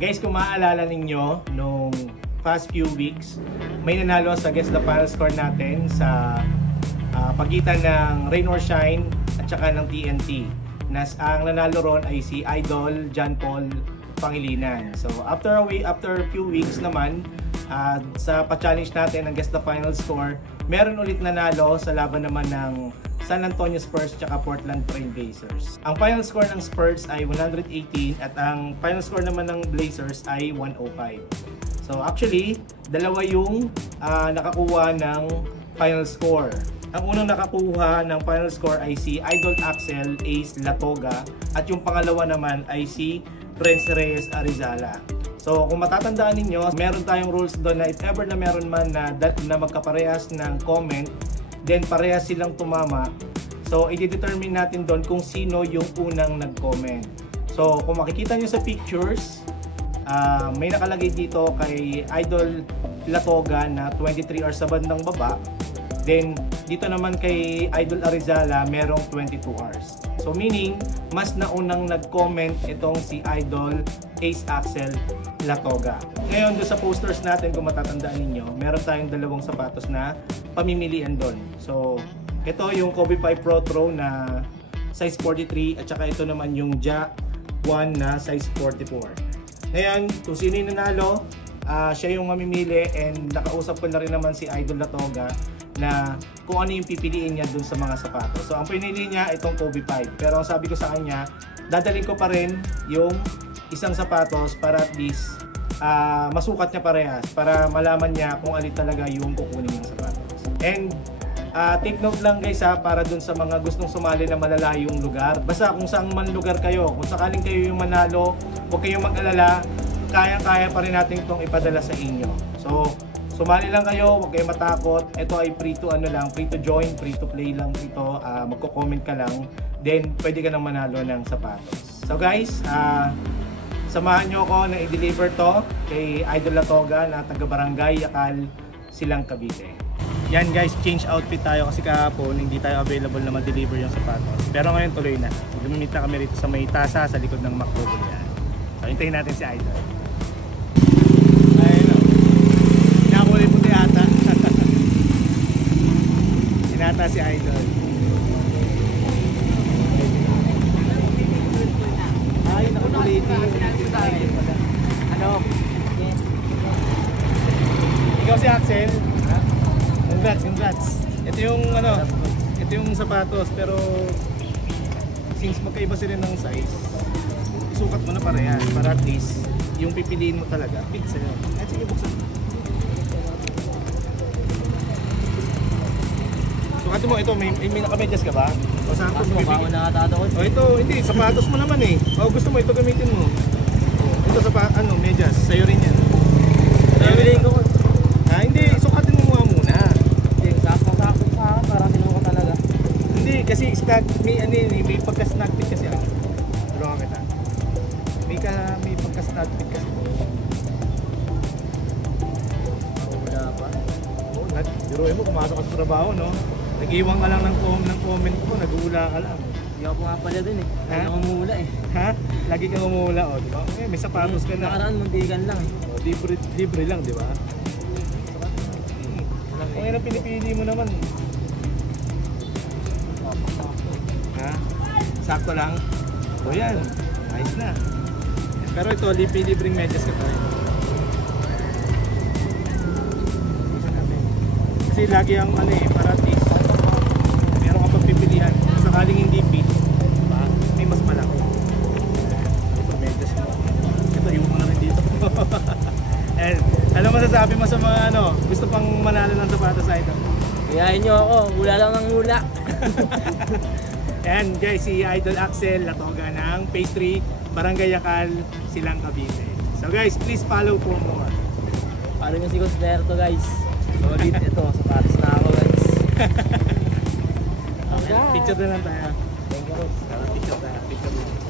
Guys, kung maaalala ninyo, nung past few weeks, may nanalo sa Guess the Final Score natin sa pagitan ng Rain or Shine at saka ng TNT. Ang nanalo ron ay si Idol John Paul Pangilinan. So after a few weeks naman, sa pa-challenge natin ng Guess the Final Score, meron ulit nanalo sa laban naman ng San Antonio Spurs at Portland Trail Blazers. Ang final score ng Spurs ay 118 at ang final score naman ng Blazers ay 105. So actually, dalawa yung nakakuha ng final score. Ang unang nakakuha ng final score ay si Idol Axel Ace Latoga at yung pangalawa naman ay si Renz Reyes Arizala. So kung matatandaan ninyo, meron tayong rules doon na if ever na meron man na magkaparehas ng comment, then parehas silang tumama. So i-determine natin doon kung sino yung unang nag-comment. So kung makikita nyo sa pictures, may nakalagay dito kay Idol Latoga na 23 hours sa bandang baba. Then dito naman kay Idol Arizala merong 22 hours. So meaning, mas naunang nag-comment itong si Idol Ace Axel Latoga. Ngayon doon sa posters natin, kung matatandaan ninyo, meron tayong dalawang sapatos na pamimilian doon. So ito yung Kobe 5 Pro Throw na size 43 at saka ito naman yung Ja 1 na size 44. Ngayon, kung sino yung nanalo, siya yung mamimili, and nakausap ko na rin naman si Idol Latoga na kung ano yung pipiliin niya dun sa mga sapatos. So ang pinili niya itong Kobe 5, pero ang sabi ko sa kanya, dadalhin ko pa rin yung isang sapatos para at least masukat niya parehas, para malaman niya kung alin talaga yung kukunin niyang sapatos. And take note lang guys para dun sa mga gustong sumali na malalayong lugar, basta kung saan man lugar kayo, kung sakaling kayo yung manalo, huwag kayong mag-alala, kaya-kaya pa rin natin itong ipadala sa inyo. So sumali lang kayo, huwag kayong matakot. Ito ay free to join, free to play lang ito. Magko-comment ka lang, then pwede ka nang manalo ng sapatos. So guys, samahan nyo ako na i-deliver to kay Idol Latoga na taga-Barangay Yakal, Silang Cavite. Yan guys, change outfit tayo kasi kahapon hindi tayo available na ma-deliver yung sapatos. Pero ngayon tuloy na. Lumimit na kami rito sa may tasa sa likod ng McDo. So hintayin natin si Idol. Ayun o. Nakulay puti ata. Sinata si Idol. Ay, nakukuliti. Ano? Ikaw si Axel? Congrats. Ito yung sapatos, pero since magkaiba sila ng size, isukat mo na parehas para at least yung pipiliin mo talaga fit sa'yo. At sige, buksan. Sukat mo, ito may nakamedyas ka ba? O saan ko bibigyan? O ito, hindi, sapatos mo naman eh. O gusto mo, ito gamitin mo. O, ito medyas, sa'yo rin yan. Nabilihin ko. Hindi, sukatin mo muna. Sakto sa akin, parang sinuko talaga. Hindi, kasi may pagka-snag fit kasi ako. Tulungan kita. May pagka-snag fit kasi. Wala pa. Biruin mo, kumasok ka sa trabaho, no? Nag-iwan ka lang ng comment ko, nag-uula ka lang. Hindi ako nga pala dun eh. Lagi kang umuula eh. Ha? Lagi kang umuula, o, diba? May sapatos ka na. Nakaraan, muntikan lang eh. O, libre lang, diba? Kung yan ang pinipili mo naman. Ha? Sakto lang? O yan, ayos na. Pero ito, libreng medyas ka tayo. Kasi lagi ang para at least meron ka pagpipilian. Sakaling hindi fit, diba? May mas malaki. Ito, medyas mo. Ito, yung mga rin dito. And ano masasabi mo sa mga gusto pang manalo ng sapatos sa ito? Iyahin nyo ako, hula lang ng hula. And guys, si Idol Axel Latoga ng Pastry, Barangay Yakal, Silang Cavite. So guys, please follow for more. Follow nyo si Concerto guys. Solid ito, sapatos na ako guys. Okay, picture na lang tayo. Thank you. Picture na.